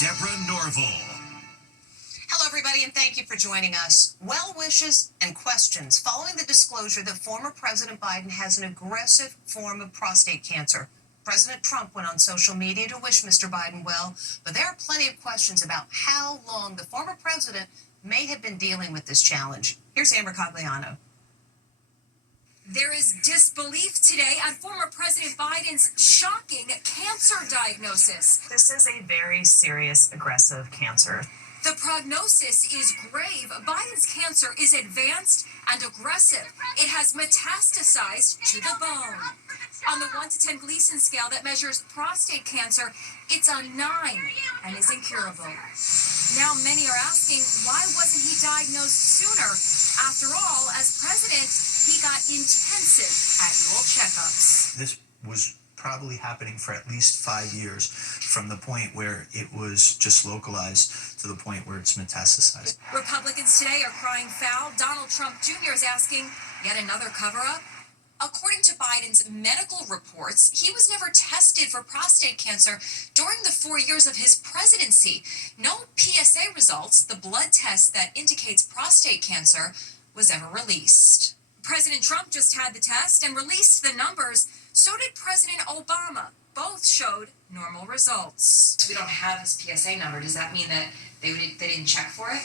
Deborah Norville. Hello, everybody, and thank you for joining us. Well wishes and questions following the disclosure that former President Biden has an aggressive form of prostate cancer. President Trump went on social media to wish Mr. Biden well, but there are plenty of questions about how long the former president may have been dealing with this challenge. Here's Amber Cogliano. There is disbelief today at former President Biden's shocking cancer diagnosis. This is a very serious, aggressive cancer. The prognosis is grave. Biden's cancer is advanced and aggressive. It has metastasized to the bone. On the 1 to 10 Gleason scale that measures prostate cancer, it's a 9 and is incurable. Now many are asking, why wasn't he diagnosed sooner? After all, as president, he got intensive annual checkups. This was probably happening for at least 5 years, from the point where it was just localized to the point where it's metastasized. Republicans today are crying foul. Donald Trump Jr. is asking, yet another cover-up? According to Biden's medical reports, he was never tested for prostate cancer during the 4 years of his presidency. No PSA results, the blood test that indicates prostate cancer, was ever released. President Trump just had the test and released the numbers. So did President Obama. Both showed normal results. We don't have his PSA number. Does that mean that they didn't check for it?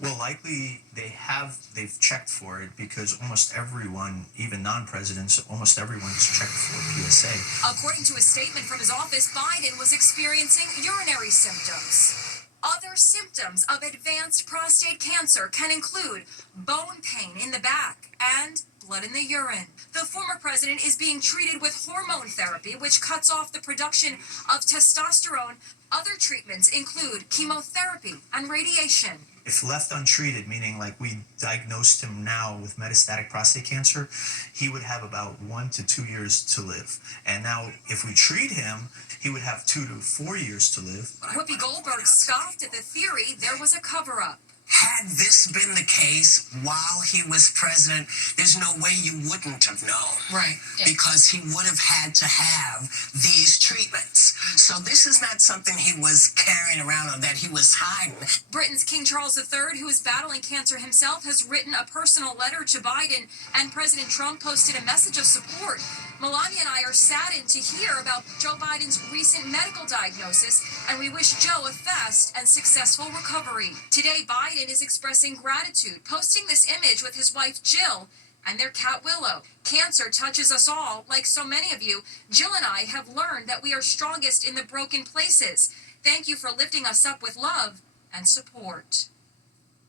Well, likely they've checked for it, because almost everyone, even non-presidents, almost everyone's checked for PSA. According to a statement from his office, Biden was experiencing urinary symptoms. Other symptoms of advanced prostate cancer can include bone pain in the back and blood in the urine. The former president is being treated with hormone therapy, which cuts off the production of testosterone. Other treatments include chemotherapy and radiation. If left untreated, meaning like we diagnosed him now with metastatic prostate cancer, he would have about 1 to 2 years to live. And now if we treat him, he would have 2 to 4 years to live. Whoopi Goldberg scoffed at the theory there was a cover-up. Had this been the case while he was president, there's no way you wouldn't have known. Right. Because he would have had to have these treatments. So this is not something he was carrying around or that he was hiding. Britain's King Charles III, who is battling cancer himself, has written a personal letter to Biden, and President Trump posted a message of support. Melania and I are saddened to hear about Joe Biden's recent medical diagnosis, and we wish Joe a fast and successful recovery. Today, Biden is expressing gratitude, posting this image with his wife Jill and their cat Willow. Cancer touches us all. Like so many of you, Jill and I have learned that we are strongest in the broken places. Thank you for lifting us up with love and support.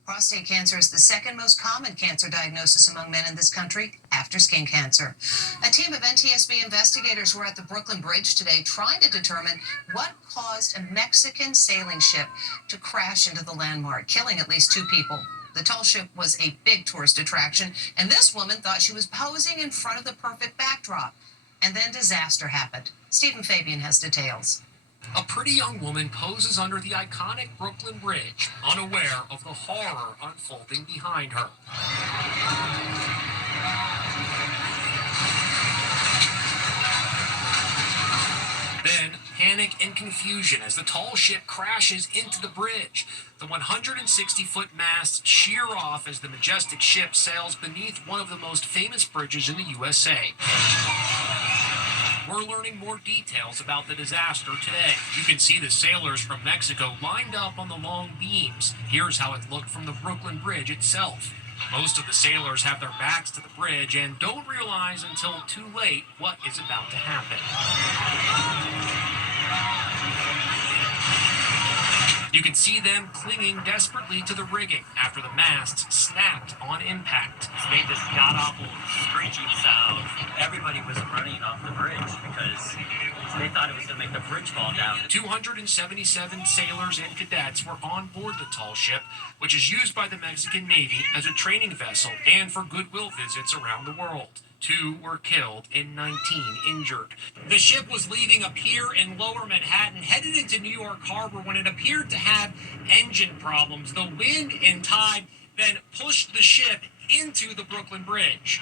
Prostate cancer is the second most common cancer diagnosis among men in this country, after skin cancer. A team of NTSB investigators were at the Brooklyn Bridge today trying to determine what caused a Mexican sailing ship to crash into the landmark, killing at least 2 people. The tall ship was a big tourist attraction, and this woman thought she was posing in front of the perfect backdrop. And then disaster happened. Stephen Fabian has details. A pretty young woman poses under the iconic Brooklyn Bridge, unaware of the horror unfolding behind her. Then, panic and confusion as the tall ship crashes into the bridge. The 160-foot masts shear off as the majestic ship sails beneath one of the most famous bridges in the USA. We're learning more details about the disaster today. You can see the sailors from Mexico lined up on the long beams. Here's how it looked from the Brooklyn Bridge itself. Most of the sailors have their backs to the bridge and don't realize until too late what is about to happen. You can see them clinging desperately to the rigging after the masts snapped on impact. It made this god-awful screeching sound. Everybody was running off the bridge because they thought it was going to make the bridge fall down. 277 sailors and cadets were on board the tall ship, which is used by the Mexican Navy as a training vessel and for goodwill visits around the world. 2 were killed and 19 injured. The ship was leaving a pier in Lower Manhattan, headed into New York Harbor when it appeared to have engine problems. The wind and tide then pushed the ship into the Brooklyn Bridge.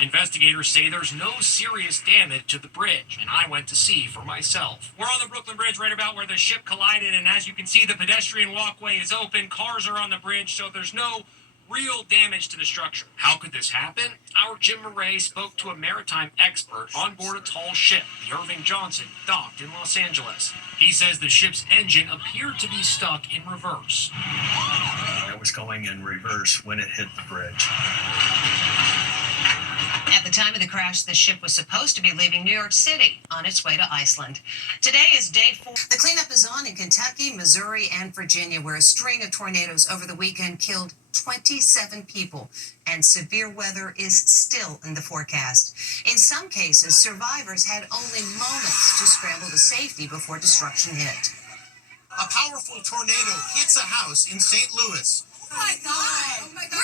Investigators say there's no serious damage to the bridge, and I went to see for myself. We're on the Brooklyn Bridge right about where the ship collided, and as you can see, the pedestrian walkway is open, cars are on the bridge, so there's no real damage to the structure. How could this happen? Our Jim Murray spoke to a maritime expert on board a tall ship, the Irving Johnson, docked in Los Angeles. He says the ship's engine appeared to be stuck in reverse. It was going in reverse when it hit the bridge. At the time of the crash, the ship was supposed to be leaving New York City on its way to Iceland. Today is day 4. The cleanup is on in Kentucky, Missouri, and Virginia, where a string of tornadoes over the weekend killed 27 people, and severe weather is still in the forecast. In some cases, survivors had only moments to scramble to safety before destruction hit. A powerful tornado hits a house in St. Louis. Oh my God! Oh my God!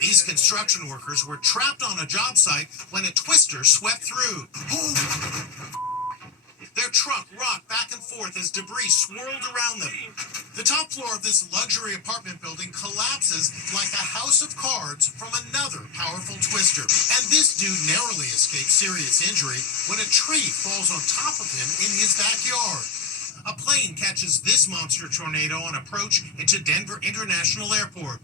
These construction workers were trapped on a job site when a twister swept through. Their truck rocked back and forth as debris swirled around them. The top floor of this luxury apartment building collapses like a house of cards from another powerful twister. And this dude narrowly escaped serious injury when a tree falls on top of him in his backyard. A plane catches this monster tornado on approach into Denver International Airport.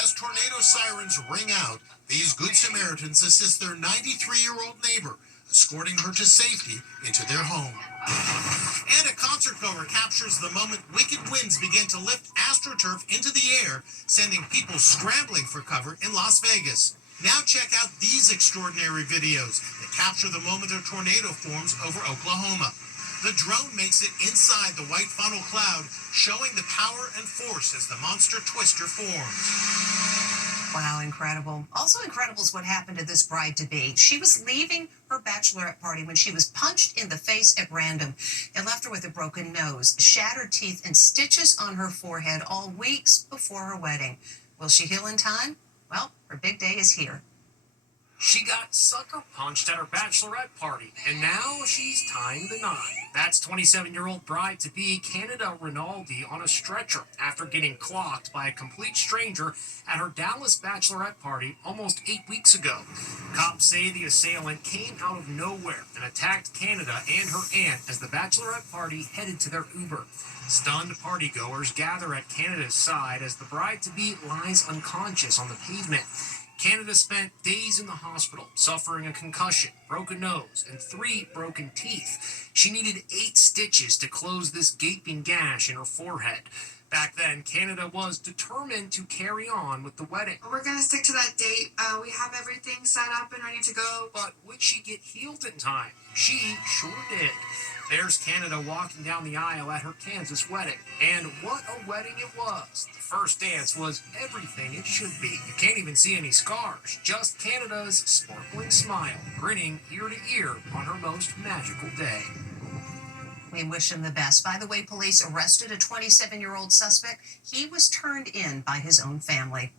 As tornado sirens ring out, these Good Samaritans assist their 93-year-old neighbor, escorting her to safety into their home. And a concert goer captures the moment wicked winds begin to lift AstroTurf into the air, sending people scrambling for cover in Las Vegas. Now check out these extraordinary videos that capture the moment a tornado forms over Oklahoma. The drone makes it inside the white funnel cloud, showing the power and force as the monster twister forms. Wow, incredible. Also incredible is what happened to this bride-to-be. She was leaving her bachelorette party when she was punched in the face at random. It left her with a broken nose, shattered teeth, and stitches on her forehead all weeks before her wedding. Will she heal in time? Well, her big day is here. She got sucker punched at her bachelorette party, and now she's tying the knot. That's 27-year-old bride-to-be Canada Rinaldi on a stretcher after getting clocked by a complete stranger at her Dallas bachelorette party almost 8 weeks ago. Cops say the assailant came out of nowhere and attacked Canada and her aunt as the bachelorette party headed to their Uber. Stunned partygoers gather at Canada's side as the bride-to-be lies unconscious on the pavement. Canada spent days in the hospital, suffering a concussion, broken nose, and 3 broken teeth. She needed 8 stitches to close this gaping gash in her forehead. Back then, Canada was determined to carry on with the wedding. We're going to stick to that date. We have everything set up and ready to go. But would she get healed in time? She sure did. There's Canada walking down the aisle at her Kansas wedding. And what a wedding it was. The first dance was everything it should be. You can't even see any scars, just Canada's sparkling smile, grinning ear to ear on her most magical day. We wish him the best. By the way, police arrested a 27-year-old suspect. He was turned in by his own family.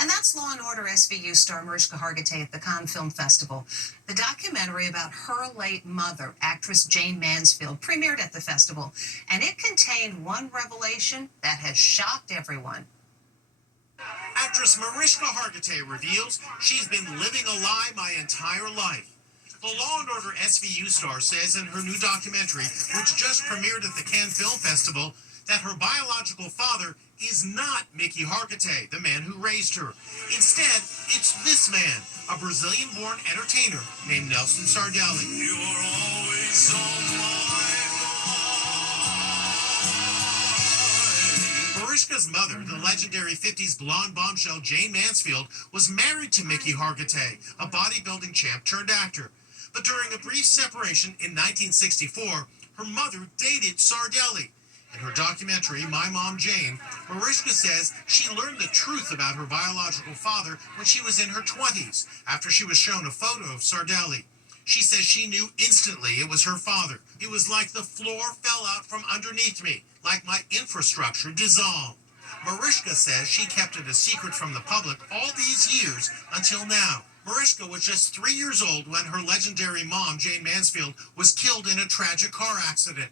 And that's Law & Order SVU star Mariska Hargitay at the Cannes Film Festival. The documentary about her late mother, actress Jayne Mansfield, premiered at the festival, and it contained one revelation that has shocked everyone. Actress Mariska Hargitay reveals she's been living a lie my entire life. The Law & Order SVU star says in her new documentary, which just premiered at the Cannes Film Festival, that her biological father is not Mickey Hargitay, the man who raised her. Instead, it's this man, a Brazilian-born entertainer named Nelson Sardelli. You are always on my mind. Mariska's mother, the legendary 50s blonde bombshell Jayne Mansfield, was married to Mickey Hargitay, a bodybuilding champ turned actor. But during a brief separation in 1964, her mother dated Sardelli. In her documentary, My Mom Jane, Mariska says she learned the truth about her biological father when she was in her 20s, after she was shown a photo of Sardelli. She says she knew instantly it was her father. It was like the floor fell out from underneath me, like my infrastructure dissolved. Mariska says she kept it a secret from the public all these years until now. Mariska was just 3 years old when her legendary mom, Jayne Mansfield, was killed in a tragic car accident.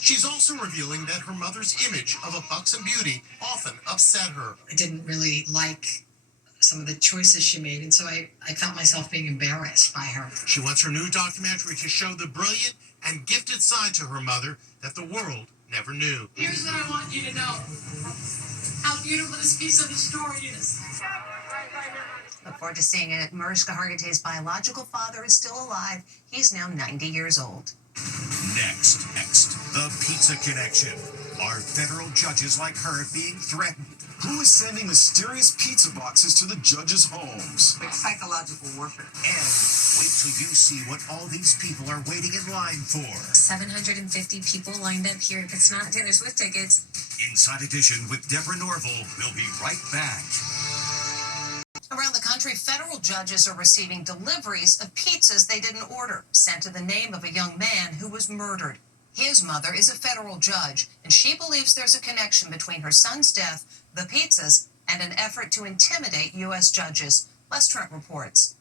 She's also revealing that her mother's image of a buxom beauty often upset her. I didn't really like some of the choices she made, and so I felt myself being embarrassed by her. She wants her new documentary to show the brilliant and gifted side to her mother that the world never knew. Here's what I want you to know. How beautiful this piece of the story is. Look forward to seeing it. Mariska Hargitay's biological father is still alive. He's now 90 years old. Next, the Pizza Connection. Are federal judges like her being threatened? Who is sending mysterious pizza boxes to the judges' homes? It's psychological warfare. And wait till you see what all these people are waiting in line for. 750 people lined up here. If it's not Taylor Swift tickets. Inside Edition with Deborah Norville. We'll be right back. Around the country, federal judges are receiving deliveries of pizzas they didn't order, sent to the name of a young man who was murdered. His mother is a federal judge, and she believes there's a connection between her son's death, the pizzas, and an effort to intimidate U.S. judges. Les Trent reports.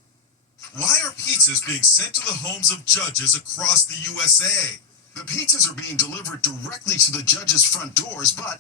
Why are pizzas being sent to the homes of judges across the USA? The pizzas are being delivered directly to the judges' front doors, but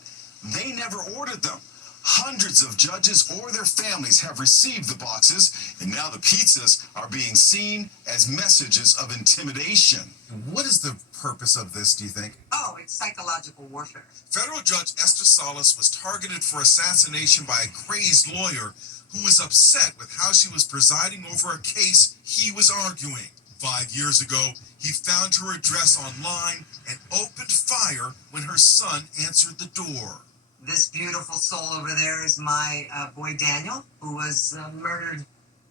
they never ordered them. Hundreds of judges or their families have received the boxes, and now the pizzas are being seen as messages of intimidation. What is the purpose of this, do you think? Oh, it's psychological warfare. Federal Judge Esther Salas was targeted for assassination by a crazed lawyer who was upset with how she was presiding over a case he was arguing. 5 years ago, he found her address online and opened fire when her son answered the door. This beautiful soul over there is my boy Daniel, who was murdered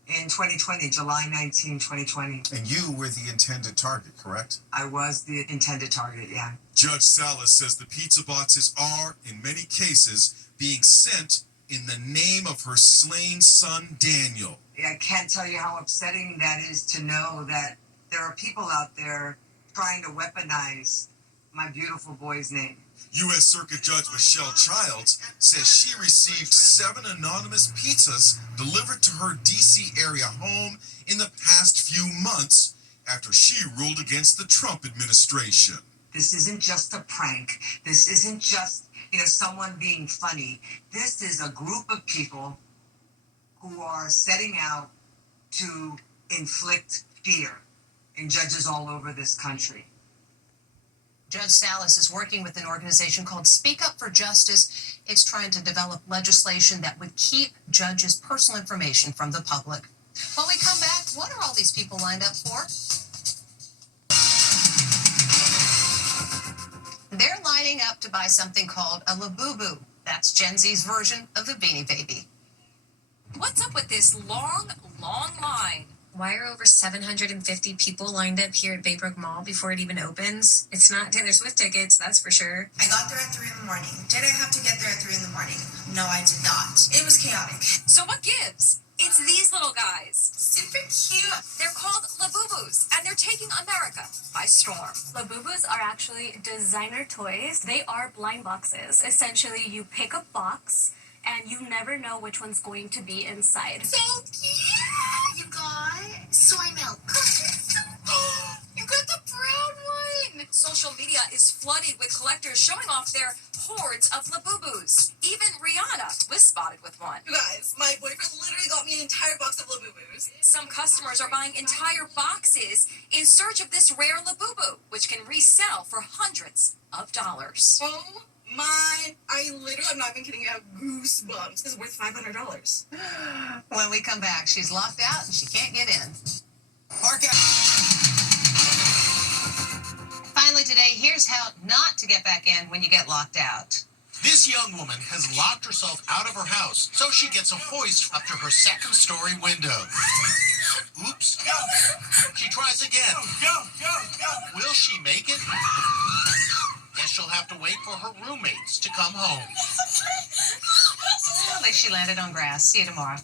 in 2020, July 19, 2020. And you were the intended target, correct? I was the intended target, yeah. Judge Salas says the pizza boxes are, in many cases, being sent in the name of her slain son, Daniel. I can't tell you how upsetting that is to know that there are people out there trying to weaponize my beautiful boy's name. U.S. Circuit Judge Michelle Childs says she received 7 anonymous pizzas delivered to her D.C. area home in the past few months after she ruled against the Trump administration. This isn't just a prank. This isn't just, someone being funny. This is a group of people who are setting out to inflict fear in judges all over this country. Judge Salas is working with an organization called Speak Up for Justice. It's trying to develop legislation that would keep judges' personal information from the public. When we come back, what are all these people lined up for? They're lining up to buy something called a Labubu. That's Gen Z's version of the Beanie Baby. What's up with this long line? Why are over 750 people lined up here at Baybrook Mall before it even opens? It's not Taylor Swift tickets, that's for sure. I got there at 3 in the morning. Did I have to get there at 3 in the morning? No, I did not. It was chaotic. So what gives? It's these little guys. Super cute. They're called Labubus, and they're taking America by storm. Labubus are actually designer toys. They are blind boxes. Essentially, you pick a box, and you never know which one's going to be inside. Thank you. You got soy milk. You got the brown one. Social media is flooded with collectors showing off their hordes of Labubus. Even Rihanna was spotted with one. You guys, my boyfriend literally got me an entire box of Labubus. Some customers are buying entire boxes in search of this rare Labubu, which can resell for hundreds of dollars. Oh I'm not even kidding you, I have goosebumps. This is worth $500. When we come back, she's locked out and she can't get in. Finally today, here's how not to get back in when you get locked out. This young woman has locked herself out of her house so she gets a hoist up to her second-story window. Oops. She tries again. Will she make it? Guess she'll have to wait for her roommates to come home. At least she landed on grass. See you tomorrow.